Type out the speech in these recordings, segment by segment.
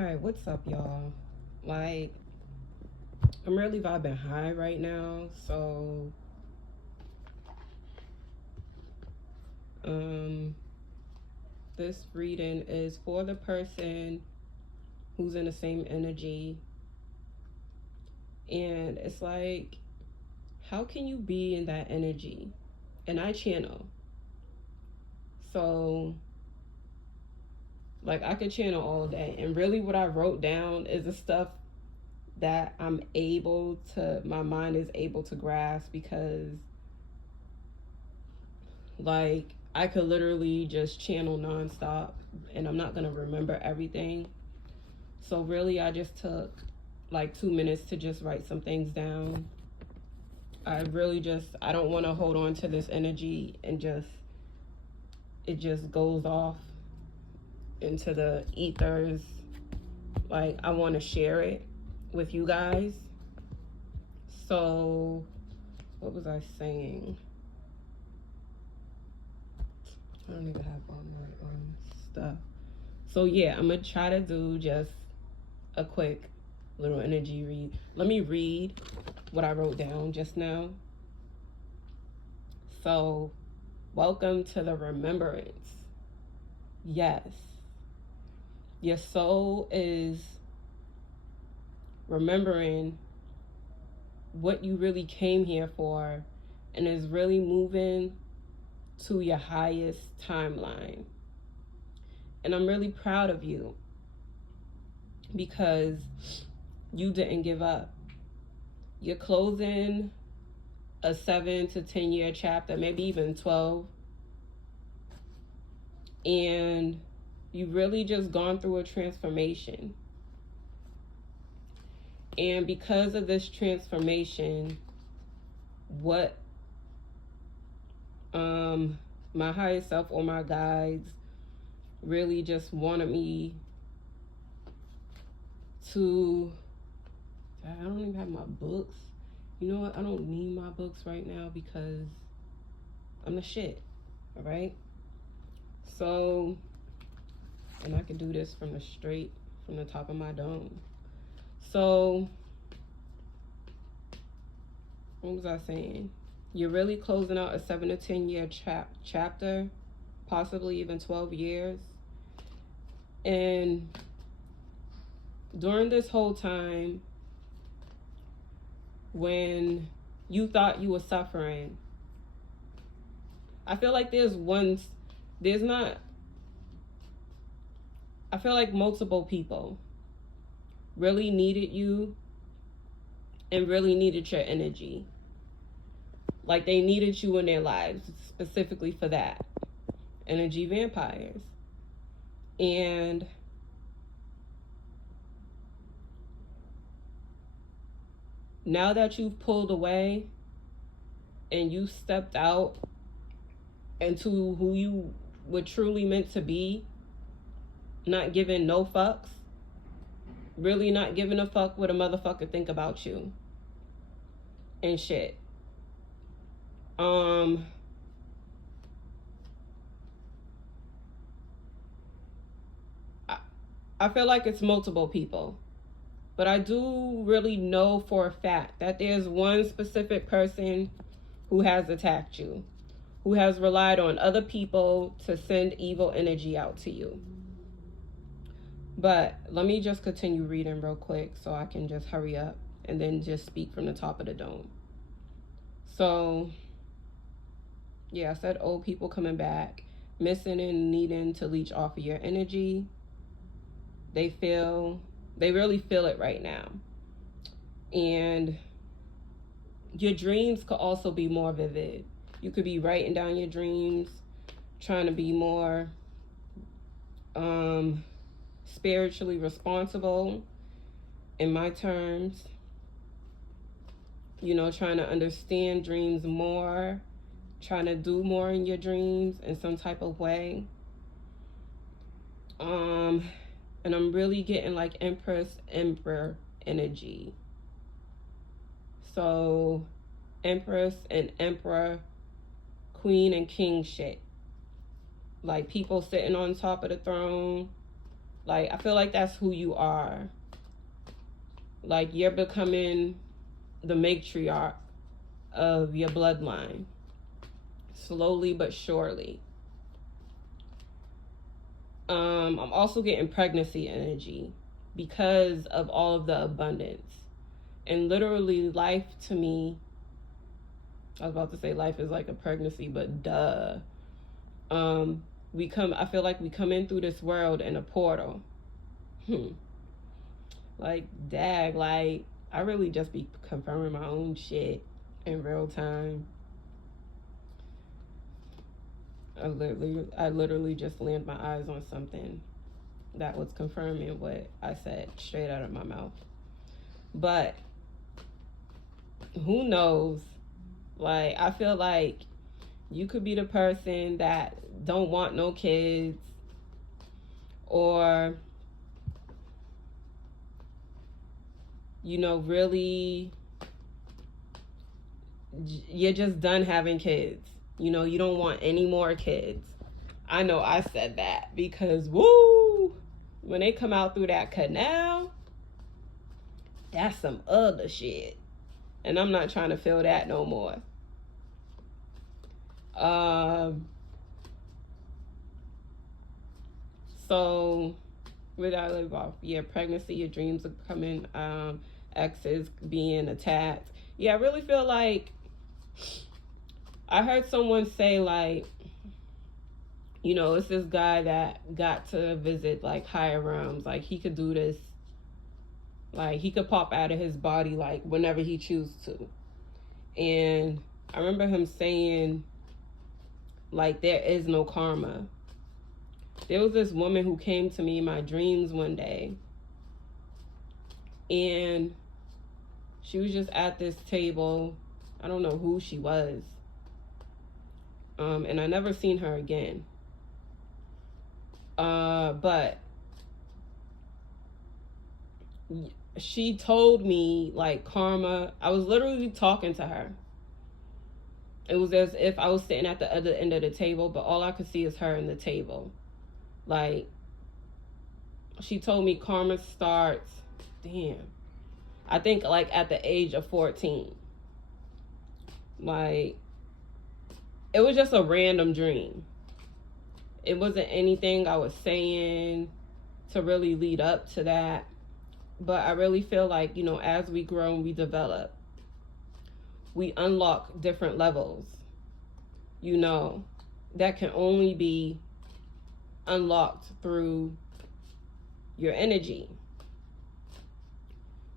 Alright, what's up, y'all? Like, I'm really vibing high right now, so um this reading is for the person who's in the same energy. And it's like, how can you be in that energy? And I channel. So like I could channel all day. And really what I wrote down is the stuff that my mind is able to grasp, because like I could literally just channel nonstop and I'm not gonna remember everything. So really I just took like 2 minutes to just write some things down. I don't want to hold on to this energy and it just goes off into the ethers. Like I want to share it with you guys. So what was I saying? I don't even have all my stuff. So yeah, I'm gonna try to do just a quick little energy read. Let me read what I wrote down just now. So, welcome to the remembrance. Yes, your soul is remembering what you really came here for and is really moving to your highest timeline. And I'm really proud of you because you didn't give up. You're closing a 7 to 10 year chapter, maybe even 12. And you've really just gone through a transformation. And because of this transformation, what my higher self or my guides really just wanted me to, I don't even have my books. You know what? I don't need my books right now because I'm the shit. All right. So, and I can do this from the top of my dome. So, what was I saying? You're really closing out a 7 to 10 year chapter, possibly even 12 years. And during this whole time, when you thought you were suffering, I feel like I feel like multiple people really needed you and really needed your energy. Like they needed you in their lives specifically for that. Energy vampires. And now that you've pulled away and you stepped out into who you were truly meant to be, not giving no fucks, really not giving a fuck what a motherfucker think about you and shit. I feel like it's multiple people, but I do really know for a fact that there's one specific person who has attacked you, who has relied on other people to send evil energy out to you. But let me just continue reading real quick so I can just hurry up and then just speak from the top of the dome. So, yeah, I said old people coming back, missing and needing to leech off of your energy. They really feel it right now. And your dreams could also be more vivid. You could be writing down your dreams, trying to be more spiritually responsible in my terms. You know, trying to understand dreams more, trying to do more in your dreams in some type of way. And I'm really getting like Empress, Emperor energy. So Empress and Emperor, Queen and King shit. Like people sitting on top of the throne, Like, I feel like that's who you are. Like, you're becoming the matriarch of your bloodline, slowly but surely. I'm also getting pregnancy energy because of all of the abundance. And literally, life to me, I was about to say life is like a pregnancy, but duh. I feel like we come in through this world in a portal. Like, dag, like, I really just be confirming my own shit in real time. I literally just landed my eyes on something that was confirming what I said straight out of my mouth. But who knows? Like, I feel like you could be the person that don't want no kids, or really you're just done having kids. You don't want any more kids. I know I said that because, woo, when they come out through that canal, that's some other shit. And I'm not trying to feel that no more. So, where did I live off? Yeah, pregnancy, your dreams are coming, exes being attacked. Yeah, I really feel like I heard someone say, like, it's this guy that got to visit, like, higher realms. Like, he could do this. Like, he could pop out of his body, like, whenever he chooses to. And I remember him saying, like, there is no karma. There was this woman who came to me in my dreams one day. And she was just at this table. I don't know who she was. And I never seen her again. But she told me, like, karma. I was literally talking to her. It was as if I was sitting at the other end of the table, but all I could see is her and the table. Like, she told me karma starts, I think, like, at the age of 14. Like, it was just a random dream. It wasn't anything I was saying to really lead up to that. But I really feel like, as we grow and we develop, we unlock different levels, that can only be unlocked through your energy.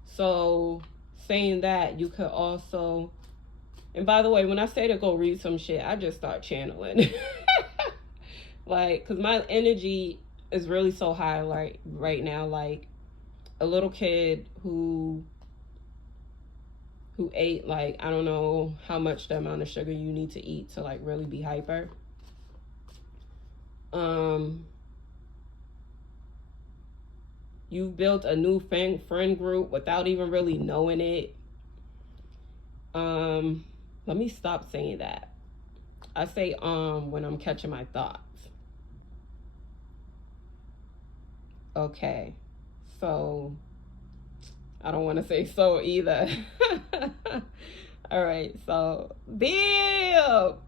So, saying that, you could also, and by the way, when I say to go read some shit, I just start channeling. Like, because my energy is really so high, like, right now. Like, a little kid who ate, like, I don't know how much the amount of sugar you need to eat to, like, really be hyper. You've built a new friend group without even really knowing it. Let me stop saying that. I say when I'm catching my thoughts. Okay. So, I don't want to say so either. All right. So, Bill.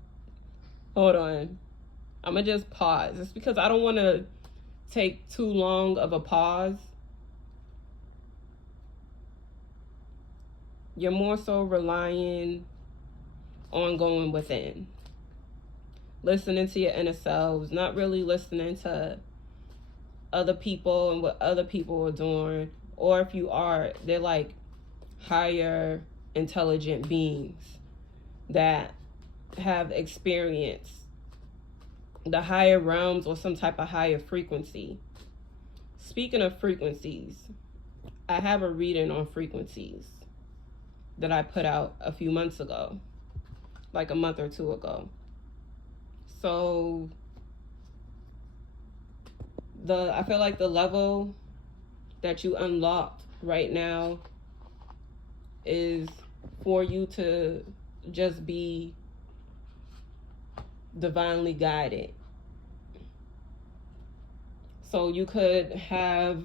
Hold on. I'm going to just pause. It's because I don't want to take too long of a pause. You're more so relying on going within. Listening to your inner selves, not really listening to other people and what other people are doing. Or if you are, they're like higher intelligent beings that have experienced the higher realms or some type of higher frequency. Speaking of frequencies, I have a reading on frequencies that I put out a few months ago, like a month or two ago. So I feel like the level that you unlocked right now is for you to just be divinely guided. So you could have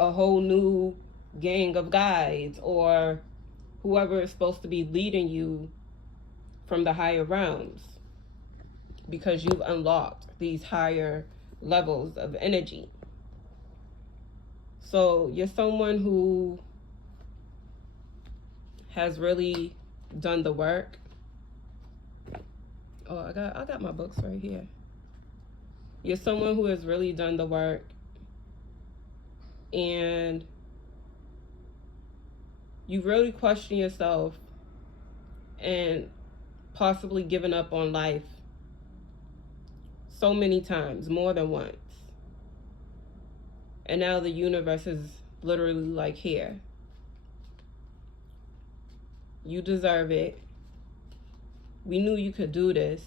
a whole new gang of guides or whoever is supposed to be leading you from the higher realms, because you've unlocked these higher levels of energy. So you're someone who has really done the work. Oh, I got my books right here. You're someone who has really done the work, and you really question yourself and possibly given up on life so many times, more than once. And now the universe is literally like, here. You deserve it. We knew you could do this.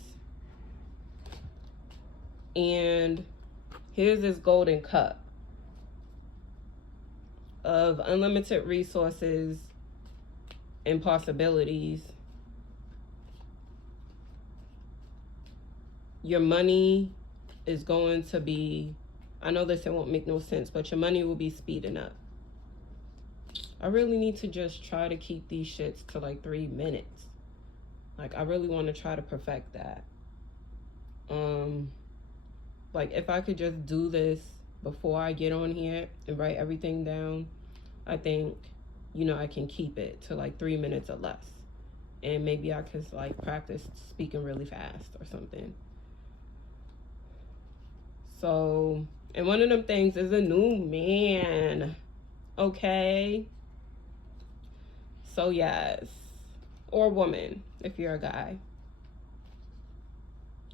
And here's this golden cup of unlimited resources and possibilities. Your money is going to be, I know this, it won't make no sense, but your money will be speeding up. I really need to just try to keep these shits to like 3 minutes. Like, I really want to try to perfect that. Like, if I could just do this before I get on here and write everything down, I think, you know, I can keep it to like 3 minutes or less. And maybe I could like practice speaking really fast or something. So, and one of them things is a new man. Okay? So yes, or woman if you're a guy.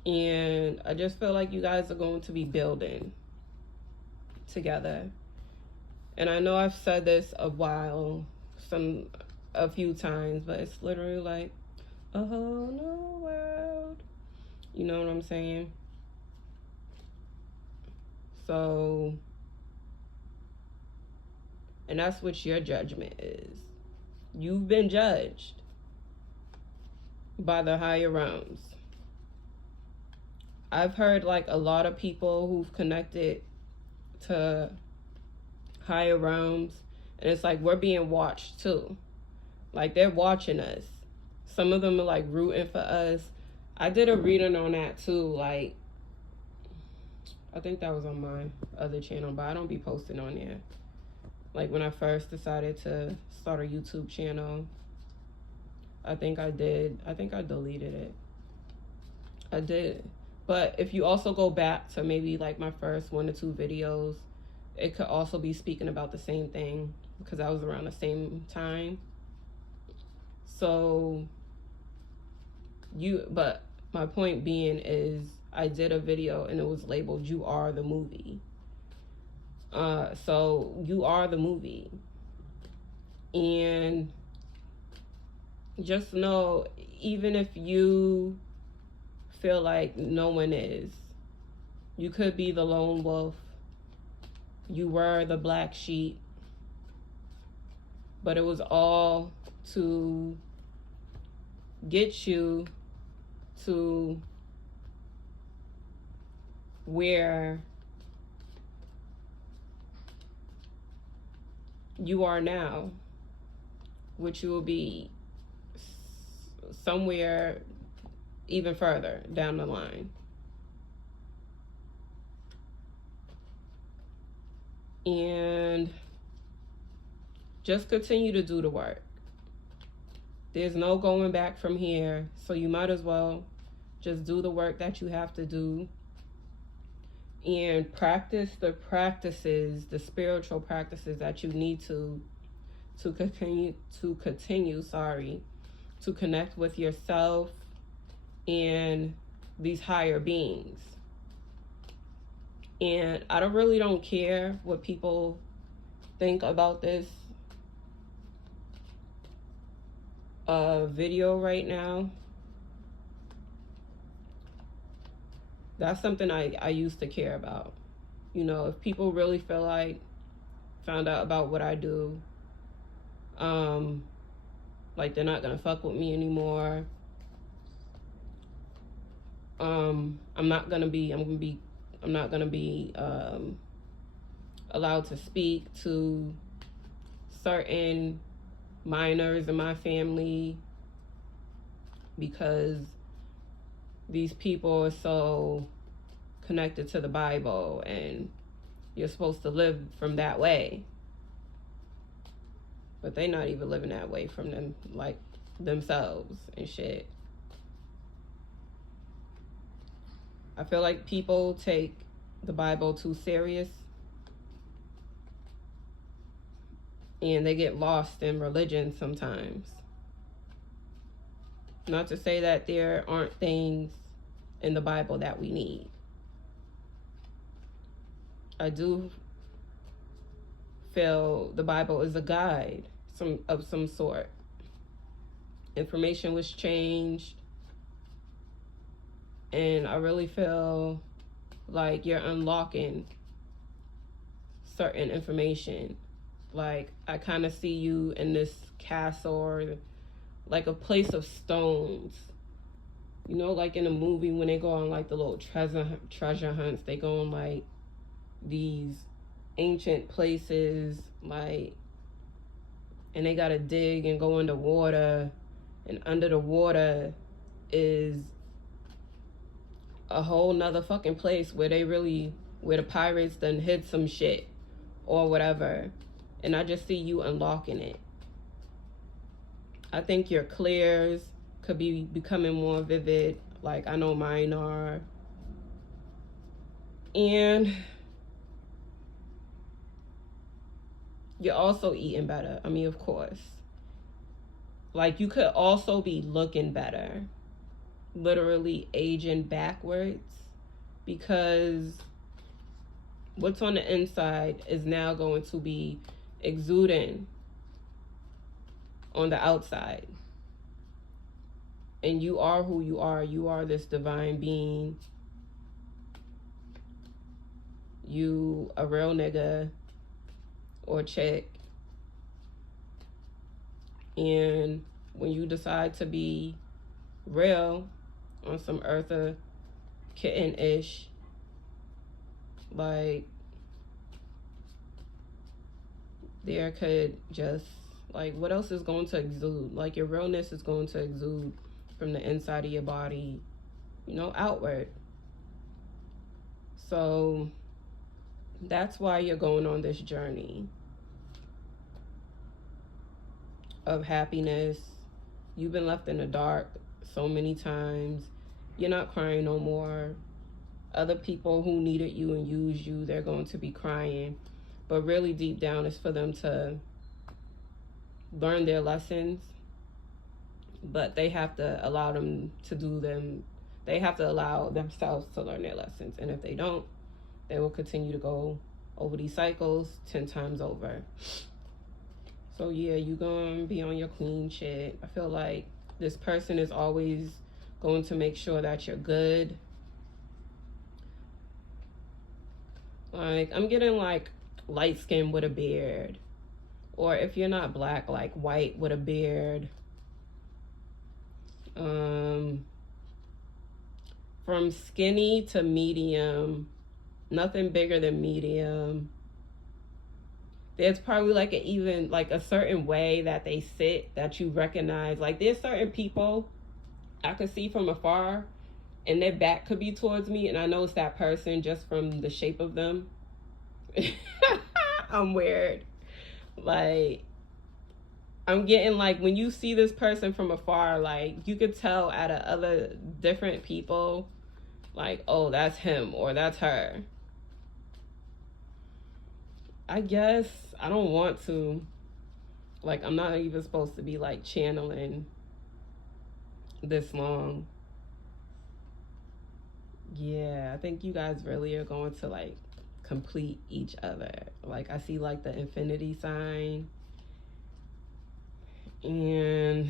And I just feel like you guys are going to be building together. And I know I've said this a few times, but it's literally like a whole new world. You know what I'm saying? So, and that's what your judgment is. You've been judged by the higher realms. I've heard like a lot of people who've connected to higher realms, and it's like we're being watched too. Like, they're watching us. Some of them are like rooting for us. I did a reading on that too. Like, I think that was on my other channel, but I don't be posting on there. Like, when I first decided to start a YouTube channel, I think I deleted it. I did. But if you also go back to maybe like my first 1 or 2 videos, it could also be speaking about the same thing, because I was around the same time. So but my point being is, I did a video and it was labeled "You Are the Movie." So you are the movie. And just know, even if you feel like no one is, you could be the lone wolf. You were the black sheep. But it was all to get you to where you are now, which you will be somewhere even further down the line. And just continue to do the work. There's no going back from here, so you might as well just do the work that you have to do and practice the practices, the spiritual practices that you need to continue to connect with yourself and these higher beings. And I really don't care what people think about this video right now. That's something I used to care about. You know, if people really feel like, found out about what I do, like they're not gonna fuck with me anymore. I'm not gonna be allowed to speak to certain minors in my family because these people are so connected to the Bible and you're supposed to live from that way. But they not even living that way from them, like themselves and shit. I feel like people take the Bible too serious and they get lost in religion sometimes. Not to say that there aren't things in the Bible that we need. I do feel the Bible is a guide of some sort. Information was changed, and I really feel like you're unlocking certain information. Like, I kind of see you in this castle or like a place of stones. You know, like in a movie when they go on like the little treasure hunts, they go on like these ancient places, like, and they gotta dig and go under water, and under the water is a whole nother fucking place where the pirates done hid some shit or whatever. And I just see you unlocking it. I think your clears could be becoming more vivid, like I know mine are. And you're also eating better. I mean, of course. Like, you could also be looking better. Literally aging backwards. Because what's on the inside is now going to be exuding on the outside. And you are who you are. You are this divine being. You a real nigga or chick. And when you decide to be real on some Eartha Kitten-ish, like, there could just, like, what else is going to exude? Like, your realness is going to exude from the inside of your body, you know, outward. So that's why you're going on this journey of happiness. You've been left in the dark so many times. You're not crying no more. Other people who needed you and used you, they're going to be crying. But really deep down, it's for them to learn their lessons. But they have to allow them to do them. They have to allow themselves to learn their lessons. And if they don't, they will continue to go over these cycles 10 times over. So yeah, you gonna be on your queen shit. I feel like this person is always going to make sure that you're good. Like, I'm getting like light skin with a beard. Or if you're not black, like white with a beard. From skinny to medium, nothing bigger than medium. There's probably like a certain way that they sit that you recognize. Like, there's certain people I could see from afar and their back could be towards me, and I know it's that person just from the shape of them. I'm weird. Like, I'm getting like, when you see this person from afar, like, you could tell out of other different people, like, oh, that's him or that's her. I guess I don't want to. Like, I'm not even supposed to be like channeling this long. Yeah, I think you guys really are going to like complete each other. Like, I see like the infinity sign. And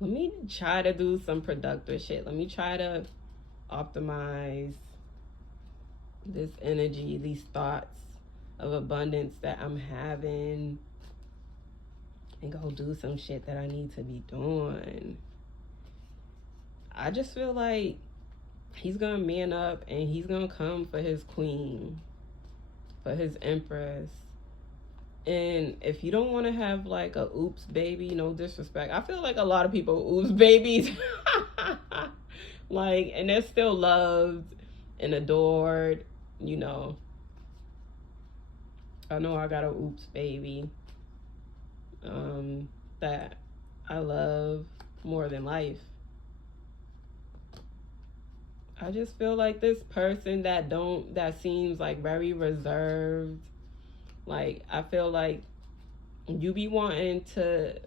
let me try to do some productive shit. Let me try to optimize this energy, these thoughts of abundance that I'm having, and go do some shit that I need to be doing. I just feel like he's gonna man up and he's gonna come for his queen, for his empress. And if you don't want to have like a oops baby, no disrespect, I feel like a lot of people oops babies. Like, and they're still loved and adored, you know. I know I got a oops baby that I love more than life. I just feel like this person that seems like very reserved. Like, I feel like you be wanting to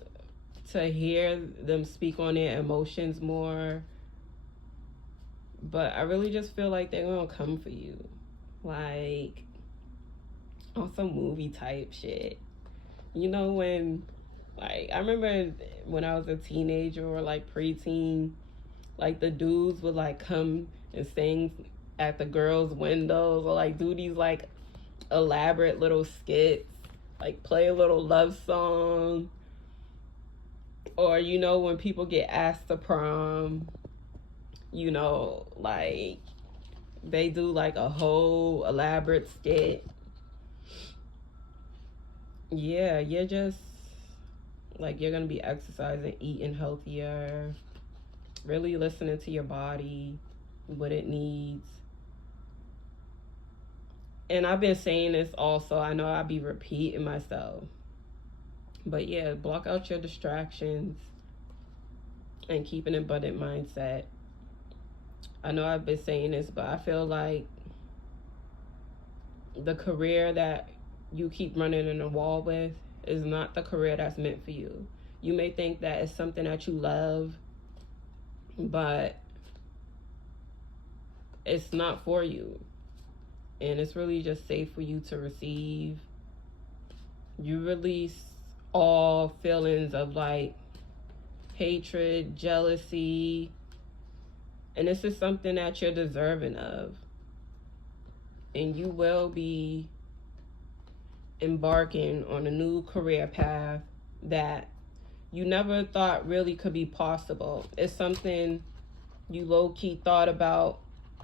hear them speak on their emotions more, but I really just feel like they're gonna come for you, like on some movie type shit. You know, when, like, I remember when I was a teenager or like preteen, like the dudes would like come and sing at the girls' windows, or like do these like elaborate little skits, like play a little love song. Or, you know, when people get asked to prom, you know, like they do like a whole elaborate skit. Yeah, you're just like, you're gonna be exercising, eating healthier, really listening to your body, what it needs. And I've been saying this also, I know I'll be repeating myself, but yeah, block out your distractions and keep an abundant mindset. I know I've been saying this, but I feel like the career that you keep running in a wall with is not the career that's meant for you. You may think that it's something that you love, but it's not for you. And it's really just safe for you to receive. You release all feelings of like hatred, jealousy, and this is something that you're deserving of. And you will be embarking on a new career path that you never thought really could be possible. It's something you low-key thought about,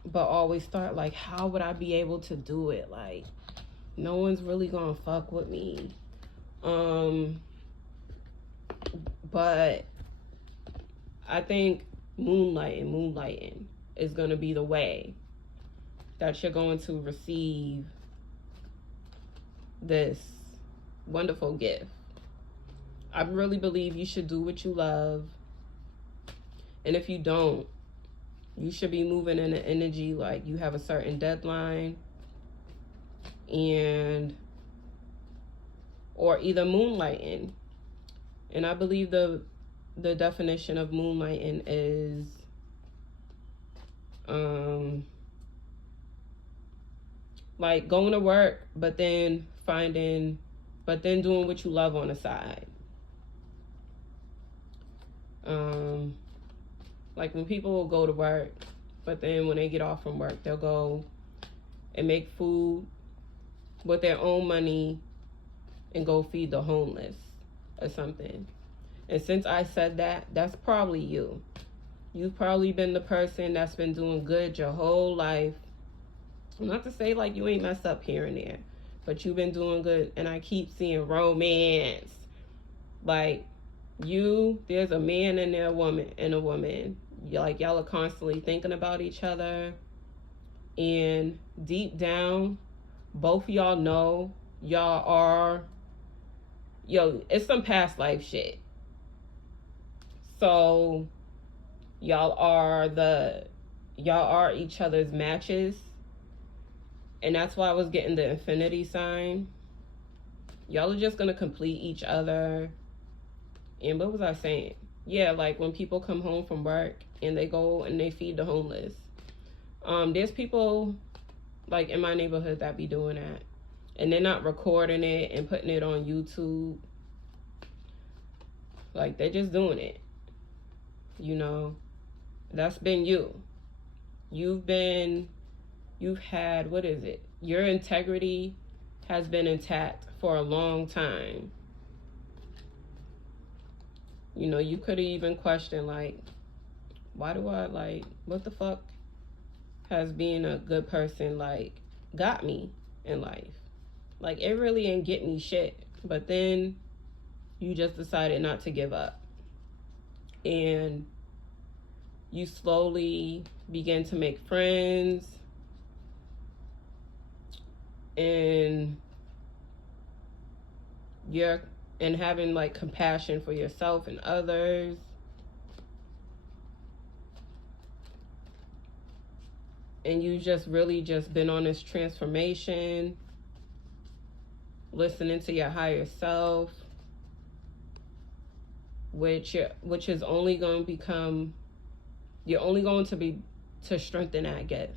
but always thought like, how would I be able to do it? Like, no one's really gonna fuck with me. But I think moonlighting is gonna be the way that you're going to receive this wonderful gift. I really believe you should do what you love. And if you don't, you should be moving in an energy like you have a certain deadline, and or either moonlighting. And I believe the definition of moonlighting is like going to work but then doing what you love on the side. Like when people will go to work, but then when they get off from work, they'll go and make food with their own money and go feed the homeless or something. And since I said that, that's probably you. You've probably been the person that's been doing good your whole life. Not to say like you ain't messed up here and there, but you've been doing good. And I keep seeing romance. Like, there's a man and a woman. Like, y'all are constantly thinking about each other. And deep down, both of y'all know y'all are, it's some past life shit. So y'all are each other's matches. And that's why I was getting the infinity sign. Y'all are just gonna complete each other. And what was I saying? Yeah, like when people come home from work and they go and they feed the homeless. There's people like in my neighborhood that be doing that. And they're not recording it and putting it on YouTube. Like, they're just doing it. You know, that's been you. You've had, what is it? Your integrity has been intact for a long time. You could have even questioned, like, why do I, like, what the fuck has being a good person like got me in life. Like it really ain't get me shit. But then you just decided not to give up. And you slowly begin to make friends and you're and having like compassion for yourself and others. And you just really just been on this transformation, listening to your higher self, which is only going to become, you're only going to be to strengthen that gift.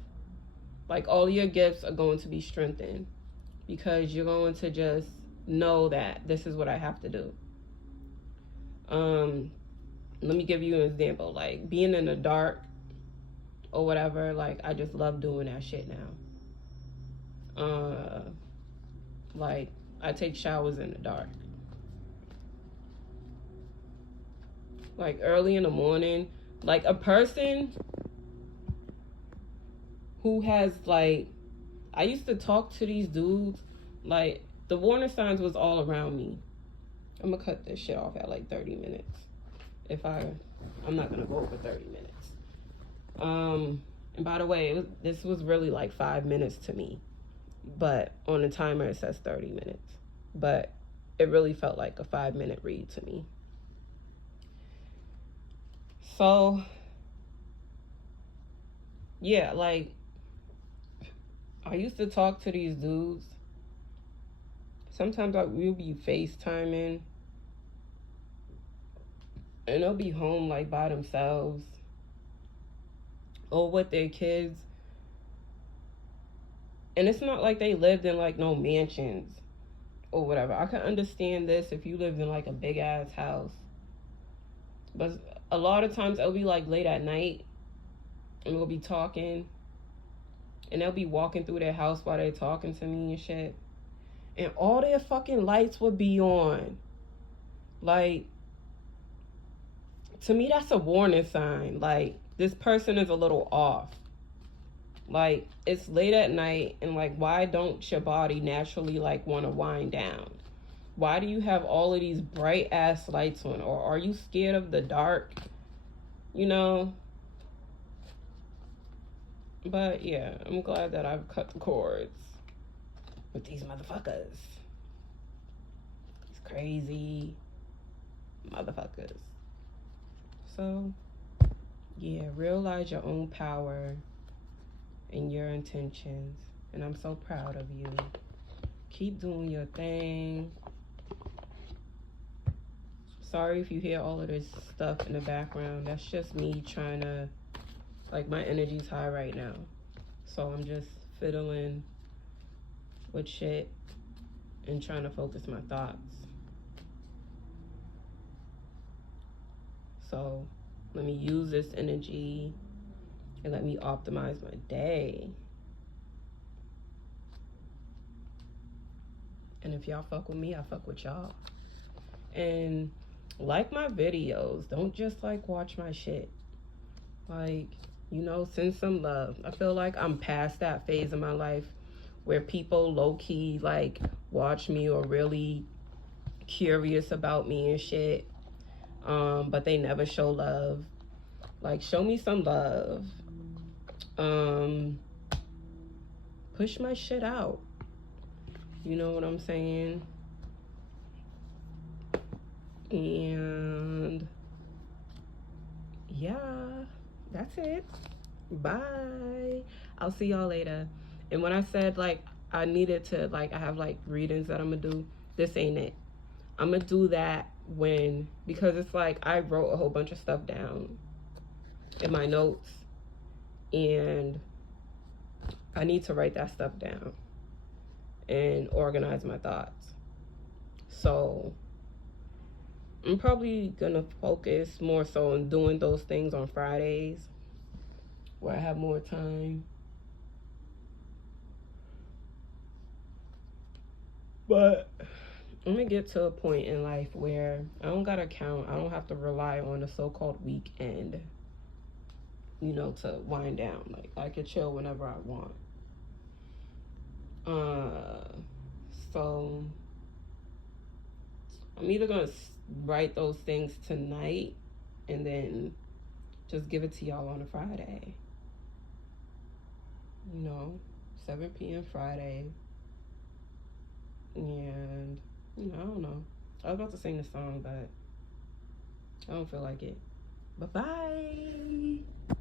Like all your gifts are going to be strengthened because you're going to just know that this is what I have to do. Let me give you an example. Like being in the dark or whatever, like I just love doing that shit now. Like I take showers in the dark. Like early in the morning, like a person who has like, I used to talk to these dudes, like the warning signs was all around me. I'm gonna cut this shit off at like 30 minutes. I'm not gonna go over 30 minutes. And by the way, this was really like 5 minutes to me, but on the timer it says 30 minutes, but it really felt like a 5-minute read to me. So yeah, like I used to talk to these dudes. Sometimes we'll be FaceTiming and they'll be home like by themselves or with their kids. And it's not like they lived in like no mansions or whatever. I can understand this if you lived in like a big ass house. But a lot of times it'll be like late at night and we'll be talking and they'll be walking through their house while they're talking to me and shit. And all their fucking lights would be on. Like, to me, that's a warning sign. Like, this person is a little off. Like, it's late at night and like, why don't your body naturally like want to wind down? Why do you have all of these bright ass lights on? Or are you scared of the dark? You know? But yeah, I'm glad that I've cut the cords with these motherfuckers. These crazy motherfuckers. So, yeah, realize your own power and your intentions. And I'm so proud of you. Keep doing your thing. Sorry if you hear all of this stuff in the background. That's just me trying to, like, my energy's high right now. So I'm just fiddling with shit and trying to focus my thoughts. So let me use this energy and let me optimize my day. And if y'all fuck with me, I fuck with y'all. And like my videos. Don't just like watch my shit. Like, you know, send some love. I feel like I'm past that phase of my life where people low-key like watch me or really curious about me and shit. But they never show love. Like, show me some love. Push my shit out. You know what I'm saying? And yeah, that's it. Bye. I'll see y'all later. And when I said like I needed to, like, I have like readings that I'm gonna do, this ain't it. I'm gonna do that when, because it's like I wrote a whole bunch of stuff down in my notes and I need to write that stuff down and organize my thoughts. So I'm probably gonna focus more so on doing those things on Fridays where I have more time. But I'm gonna get to a point in life where I don't gotta count. I don't have to rely on the so-called weekend. you know, to wind down. Like I could chill whenever I want. So I'm either gonna write those things tonight and then just give it to y'all on a Friday. You know, 7 p.m. Friday. And, you know, I don't know. I was about to sing the song, but I don't feel like it. Bye-bye.